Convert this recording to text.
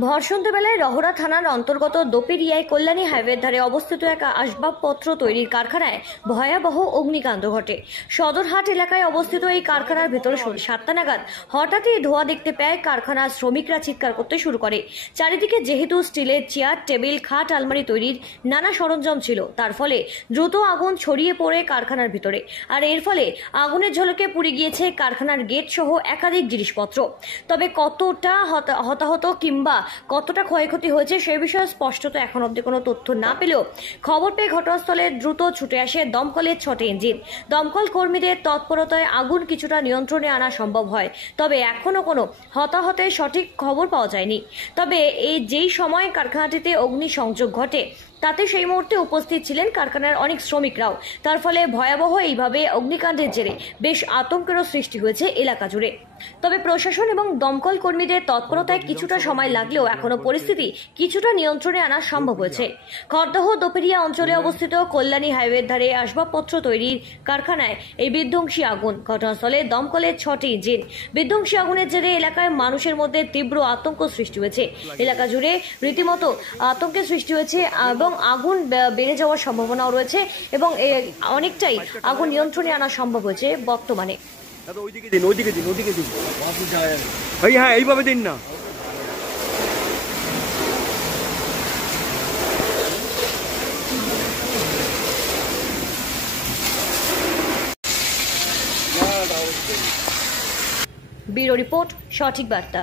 ভর সন্ধ্যাবেলায় রহরা থানার অন্তর্গত দোপেরিয়ায় কল্যাণী হাইওয়ের ধারে অবস্থিত এক আসবাবপত্র তৈরির কারখানায় ভয়াবহ অগ্নিকাণ্ড ঘটে। সদরহাট এলাকায় অবস্থিত এই কারখানার ভেতরে 7টা নাগাদ হঠাৎই ধোঁয়া দেখতে পেয়ে কারখানার শ্রমিকরা চিৎকার করতে শুরু করে। চারিদিকে যেহেতু স্টিলের চেয়ার, টেবিল, খাট, আলমারি তৈরির নানা সরঞ্জাম ছিল, তার ফলে দ্রুত আগুন ছড়িয়ে পড়ে কারখানার ভিতরে। আর এর ফলে আগুনের ঝলকে পুড়ে গিয়েছে কারখানার গেট সহ একাধিক জিনিসপত্র। তবে কতটা হতাহত কিংবা কতটা ক্ষয়ক্ষতি হয়েছে সে বিষয়ে স্পষ্টত এখন অবধি কোনো তথ্য না পেলেও খবর পেয়ে ঘটনাস্থলে দ্রুত ছুটে আসে দমকলের 6টি ইঞ্জিন। দমকল কর্মীদের তৎপরতায় আগুন কিছুটা নিয়ন্ত্রণে আনা সম্ভব হয়, তবে এখনো কোনো হতাহতের সঠিক খবর পাওয়া যায়নি। তবে যেই সময় কারখানাটিতে অগ্নিসংযোগ ঘটে তাতে সেই মুহূর্তে উপস্থিত ছিলেন কারখানার অনেক শ্রমিকরাও। তার ফলে ভয়াবহ এইভাবে অগ্নিকাণ্ডের জেরে বেশ আতঙ্কেরও সৃষ্টি হয়েছে এলাকা জুড়ে। তবে প্রশাসন এবং দমকল কর্মীদের তৎপরতায় কিছুটা সময় লাগলেও এখনো পরিস্থিতি কিছুটা নিয়ন্ত্রণে আনা সম্ভব হয়েছে। খড়দহ দোপেরিয়া অঞ্চলে অবস্থিত কল্যাণী হাইওয়ের ধারে আসবাবপত্র তৈরির কারখানায় এই বিধ্বংসী আগুন। ঘটনাস্থলে দমকলের 6টি ইঞ্জিন। বিধ্বংসী আগুনের জেরে এলাকায় মানুষের মধ্যে তীব্র আতঙ্ক সৃষ্টি হয়েছে। এলাকা জুড়ে রীতিমতো আতঙ্কের সৃষ্টি হয়েছে এবং আগুন বেড়ে যাওয়ার সম্ভাবনাও রয়েছে এবং অনেকটাই আগুন নিয়ন্ত্রণে আনা সম্ভব হয়েছে বর্তমানে। হ্যাঁ, এইভাবে দিন না। ব্যুরো রিপোর্ট, সঠিক বার্তা।